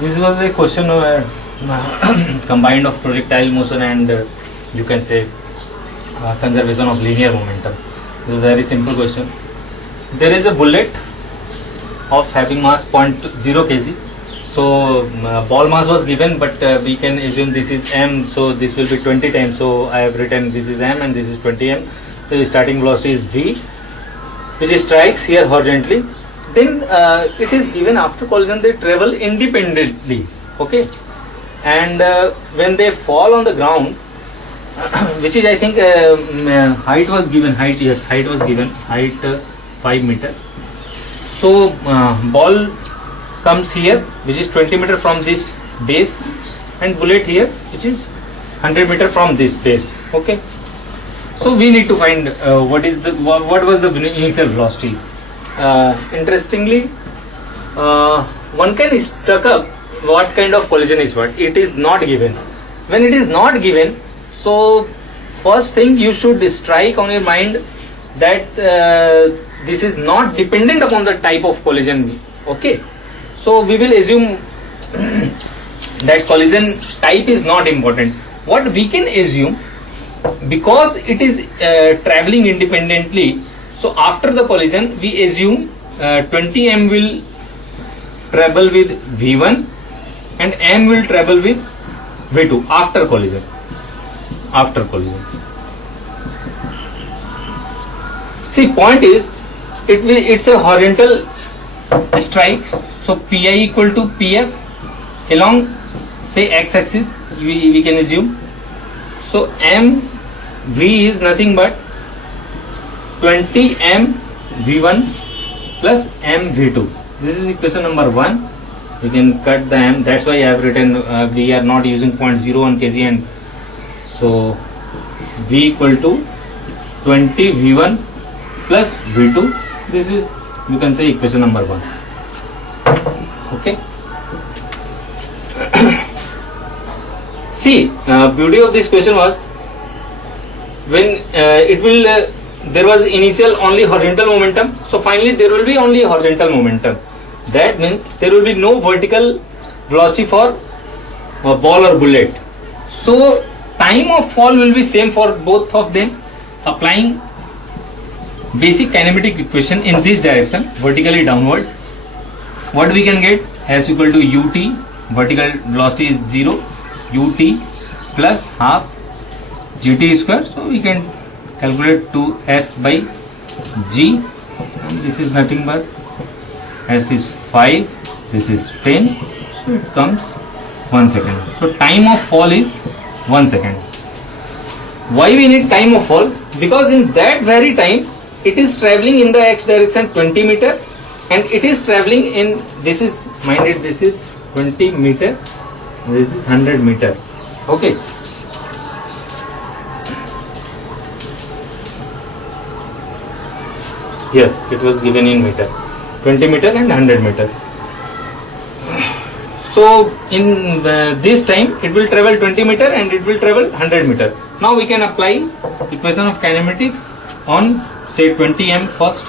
This was a question combined of projectile motion and you can say conservation of linear momentum. This is a very simple question. There is a bullet of having mass 0.0 kg. So ball mass was given, but we can assume this is m, so this will be 20 times. So I have written this is m and this is 20 m. So the starting velocity is v, which strikes here horizontally. Then it is given after collision they travel independently, okay, and when they fall on the ground, which is I think height was given, height was given, height 5 meter. So ball comes here, which is 20 meter from this base, and bullet here, which is 100 meter from this base, okay. So we need to find what was the initial velocity. Interestingly, one can stuck up what kind of collision is what. It is not given. When it is not given, so first thing you should strike on your mind that this is not dependent upon the type of collision, okay. So we will assume that collision type is not important. What we can assume, because it is traveling independently, so after the collision we assume 20 m will travel with v1 and m will travel with v2 after collision. See, point is it's a horizontal strike, so pi equal to pf along say x axis we can assume. So m v is nothing but 20 m v1 plus m v2. This is equation number 1. You can cut the m, that's why I have written we are not using 0.01 kg, and so v equal to 20 v1 plus v2. This is, you can say, equation number 1, okay. See, beauty of this question was when there was initial only horizontal momentum, so finally there will be only horizontal momentum. That means there will be no vertical velocity for ball or bullet. So time of fall will be same for both of them. Applying basic kinematic equation in this direction, vertically downward, what we can get? S equal to ut, vertical velocity is 0, ut plus half gt square. So we can calculate 2s by g, and this is nothing but s is 5, this is 10, so it comes 1 second. So time of fall is 1 second. Why we need time of fall? Because in that very time it is traveling in the x direction 20 meter, and it is traveling in, this is minded, this is 20 meter, this is 100 meter, okay. Yes, it was given in meter, 20 meter and 100 meter. So in this time it will travel 20 meter and it will travel 100 meter. Now we can apply equation of kinematics on say 20 m first,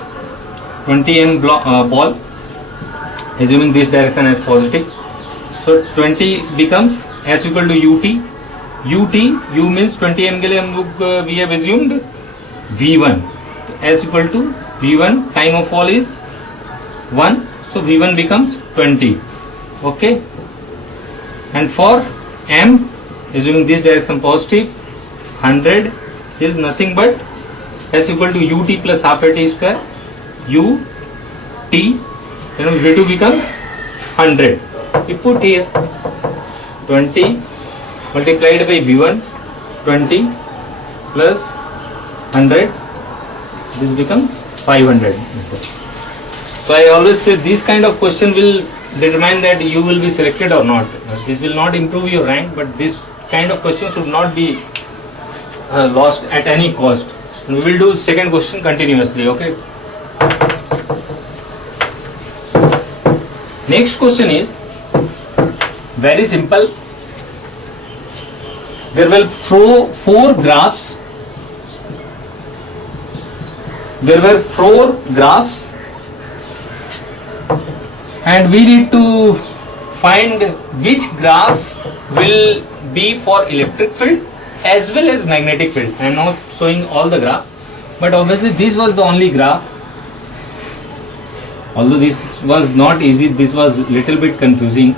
20 m ball, assuming this direction as positive. So 20 becomes s equal to ut. U means 20 m के लिए हम लोग we have assumed v1. S equal to v1, time of fall is 1, so v1 becomes 20, okay. And for m, assuming this direction positive, 100 is nothing but s equal to ut plus half at square, ut, then v2 becomes 100. We put here 20 multiplied by v1, 20 plus 100, this becomes 500. So I always say this kind of question will determine that you will be selected or not. This will not improve your rank, but this kind of question should not be lost at any cost. And we will do second question continuously, okay. Next question is very simple. There were four graphs. There were 4 graphs, and we need to find which graph will be for electric field as well as magnetic field. I am not showing all the graph, but obviously this was the only graph. Although this was not easy, this was little bit confusing,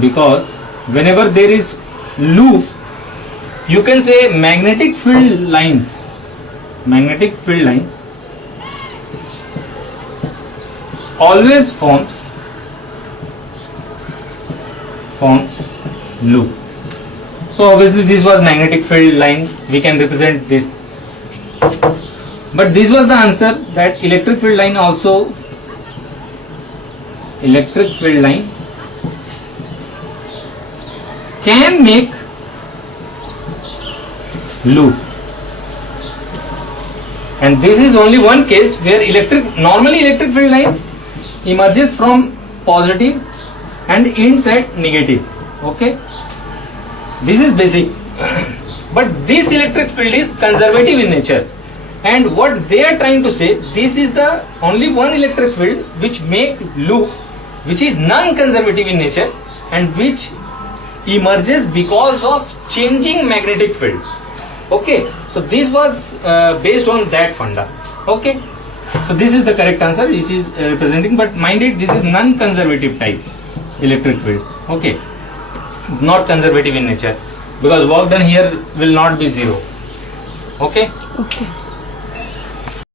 because whenever there is loop, you can say magnetic field lines always forms loop. So obviously this was magnetic field line, we can represent this. But this was the answer, that electric field line can make loop. And this is only one case where normally electric field lines emerges from positive and ends at negative. Okay, this is basic. But this electric field is conservative in nature, and what they are trying to say, this is the only one electric field which make loop, which is non-conservative in nature and which emerges because of changing magnetic field. Okay, so this was based on that funda. Okay, so this is the correct answer, which is representing, but mind it, this is non-conservative type electric field. Okay, it's not conservative in nature, because work done here will not be zero. Okay. Okay.